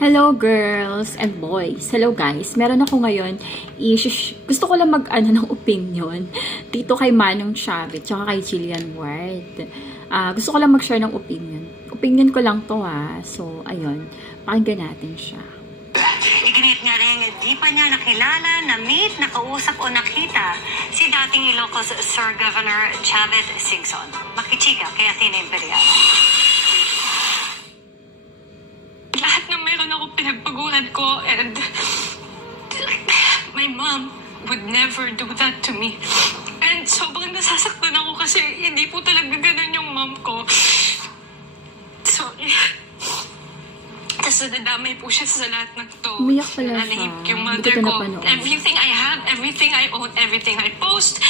Hello girls and boys. Hello guys. Meron ako ngayon, gusto ko lang mag-ano ng opinion dito kay Manong Chavit tsaka kay Jillian Ward. Gusto ko lang mag-share ng opinion. Opinion ko lang to So, ayun. Pakinggan natin siya. Iginit niya rin, di pa niya nakilala, na-meet, nakausap o nakita si dating Ilocos Sir Governor Chavit Singson. Makichika kay Athena Imperial. Lahat ng meron ako pinagpaguran ko, and my mom would never do that to me. And sobrang nasasaktan ako kasi hindi po talaga ganun yung mom ko. Sorry. Tapos nadadamay po siya sa lahat ng to. Umiyak pala siya. Nanahimik yung Hindi mother ko ko. napanood. Everything I have, everything I own, everything I post,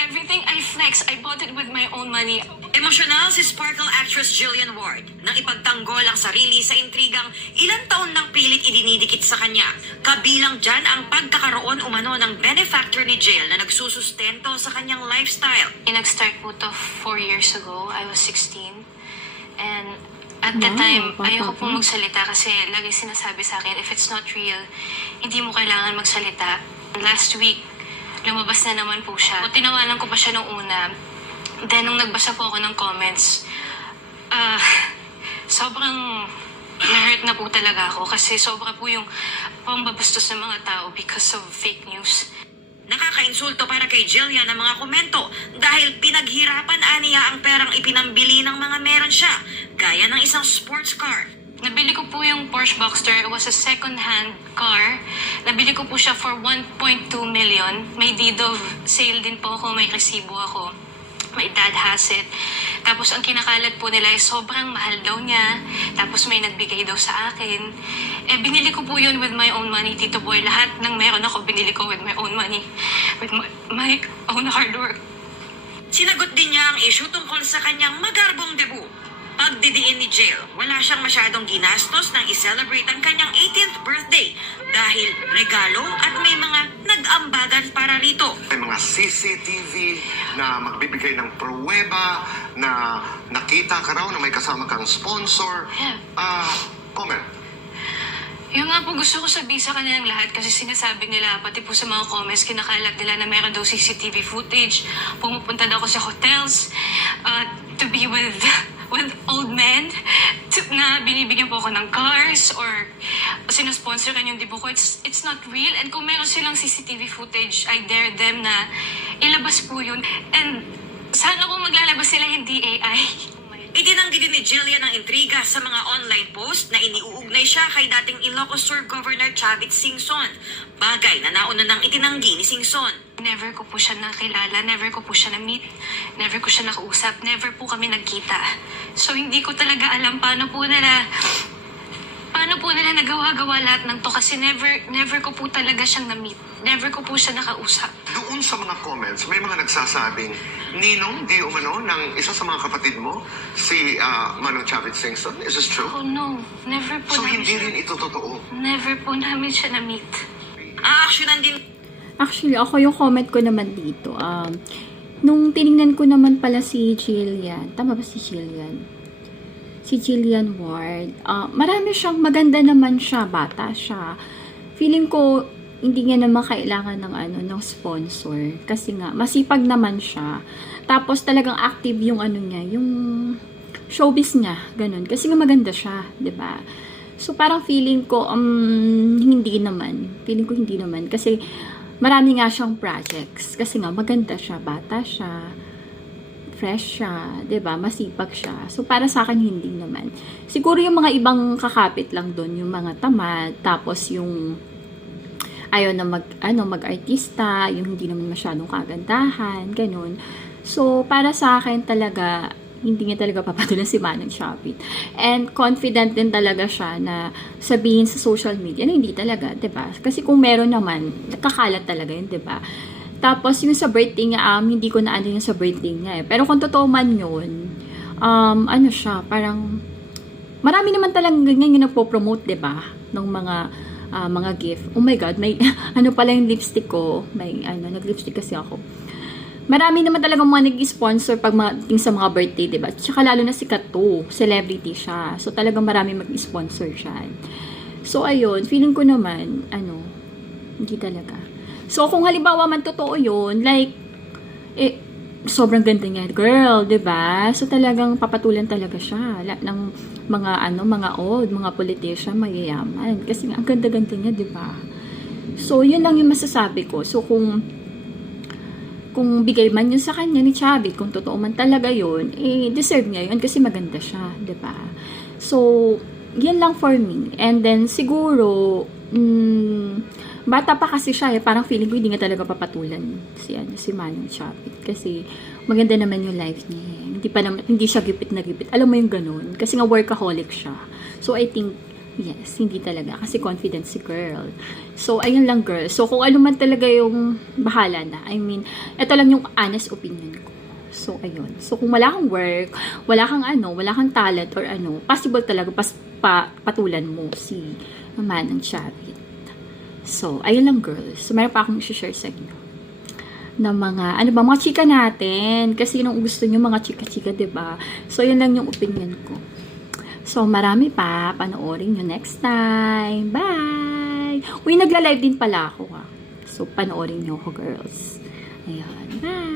everything I flex, I bought it with my own money. Emosyonal si Sparkle actress Jillian Ward nang ipagtanggol ang sarili sa intrigang ilang taon nang pilit idinidikit sa kanya. Kabilang dyan ang pagkakaroon umano ng benefactor ni Jill na nagsusustento sa kanyang lifestyle. Nag-start po to 4 years ago. I was 16. And at that Wow, time, bata ayoko pa. po magsalita kasi lagi sinasabi sa akin, if it's not real, hindi mo kailangan magsalita. Last week, lumabas na naman po siya. O, tinawanan ko pa siya nung una. Then, nung nagbasa po ako ng comments, sobrang na-hurt na po talaga ako kasi sobra po yung pambabastos ng mga tao because of fake news. Nakakainsulto para kay Jillian ang mga komento dahil pinaghirapan aniya ang perang ipinambili ng mga meron siya, gaya ng isang sports car. Nabili ko po yung Porsche Boxster. It was a second-hand car. Nabili ko po siya for 1.2 million. May deed of sale din po ako. May resibo ako. My dad has it. Tapos ang kinakalat po nila ay sobrang mahal daw niya. Tapos may nagbigay daw sa akin. Binili ko po yun with my own money, Tito Boy. Lahat ng meron ako, binili ko with my own money. With my own hard work. Sinagot din niya ang issue tungkol sa kanyang magarbong debut. Pagdidiin ni Jill, wala siyang masyadong ginastos nang i-celebrate ang kanyang 18th birthday dahil regalo at may mga nag-ambagan para rito. May mga CCTV na magbibigay ng pruweba na nakita ka raw na may kasama kang sponsor. Yeah. Comment. Yung nga po gusto ko sabihin sa kanilang lahat kasi sinasabi nila, pati po sa mga comments, kinakalat nila na meron daw CCTV footage. Pumupunta daw ako sa hotels to be with old men na binibigyan po ako ng cars or sinusponsoran yung dibo ko. It's not real. And kung meron silang CCTV footage, I dare them na ilabas po yun. And sana kung maglalabas sila hindi AI. Itinanggi din ni Jillian ang intriga sa mga online post na iniuugnay siya kay dating Ilocos Sur Governor Chavit Singson. Bagay na nauna nang itinanggi ni Singson. Never ko po siya nakilala, never ko po siya na-meet, never ko siya nakausap, never po kami nagkita. So hindi ko talaga alam paano po nila nagawa-gawa lahat ng to kasi never ko po talaga siyang na-meet. Never ko po siya nakausap. Doon sa mga comments, may mga nagsasabing, Ninong, di umano, ng isa sa mga kapatid mo, si Manong Chavit Singson. Is this true? Oh no, never po So namin hindi siya, rin ito totoo. never po namin siya na-meet. Aaksyonan din Actually, ako yung comment ko naman dito. Nung tiningnan ko naman pala si Jillian. Tama ba si Jillian? Si Jillian Ward. Marami siyang, maganda naman siya, bata siya. Feeling ko, hindi niya naman kailangan ng sponsor. Kasi nga, masipag naman siya. Tapos talagang active yung niya, yung showbiz niya, ganun. Kasi nga maganda siya, 'di ba? So parang feeling ko, hindi naman. Feeling ko hindi naman. Kasi marami nga siyang projects. Kasi nga, maganda siya, bata siya, fresh siya, 'di ba? Masipag siya. So para sa akin hindi naman. Siguro yung mga ibang kakapit lang doon, yung mga tamad, tapos yung ayaw na mag-artista, yung hindi naman masyadong kagandahan, ganun. So para sa akin talaga hindi niya talaga papatulan si Manong Chavit. And confident din talaga siya na sabihin sa social media na hindi talaga, 'di ba? Kasi kung meron naman, nakakalat talaga 'yun, 'di ba? Tapos yung sa birthday niya, hindi ko na yung sa birthday niya eh. Pero kung totoo man yun, siya, parang, marami naman talagang ganyan yung nagpo-promote, diba? Ng mga gift. Oh my God, may, pala yung lipstick ko. May, nag-lipstick kasi ako. Marami naman talaga mga nag-sponsor pag sa mga birthday, diba? Tsaka lalo na si Kato, celebrity siya. So talagang marami mag-sponsor siya. So, ayun, feeling ko naman, hindi talaga. So, kung halimbawa man totoo yun, like, sobrang ganda niya, girl, 'di ba? So, talagang papatulan talaga siya. Ng mga, mga politician, mayayaman. Kasi ang ganda-ganda niya, 'di ba? So, yun lang yung masasabi ko. So, kung bigay man yun sa kanya ni Chavit, kung totoo man talaga yun, deserve niya yun kasi maganda siya, 'di ba? So, yan lang for me. And then, siguro, bata pa kasi siya parang feeling ko hindi nga talaga papatulan si Manong Chavit. Kasi, maganda naman yung life niya. Hindi siya gipit na gipit. Alam mo yung ganun. Kasi nga workaholic siya. So, I think, yes, hindi talaga. Kasi confident si girl. So, ayun lang, girl. So, kung ano man talaga yung bahala na. I mean, ito lang yung honest opinion ko. So, ayun. So, kung wala kang work, wala kang talent or possible talaga patulan mo si Manong Chavit. So, ayun lang, girls. So, meron pa akong i-share sa inyo na mga, mga chika natin. Kasi nung gusto nyo, mga chika-chika, diba? So, yun lang yung opinion ko. So, marami pa. Panoorin nyo next time. Bye! Uy, nagla-live din pala ako, ha. So, panoorin nyo ako, girls. Ayun. Bye!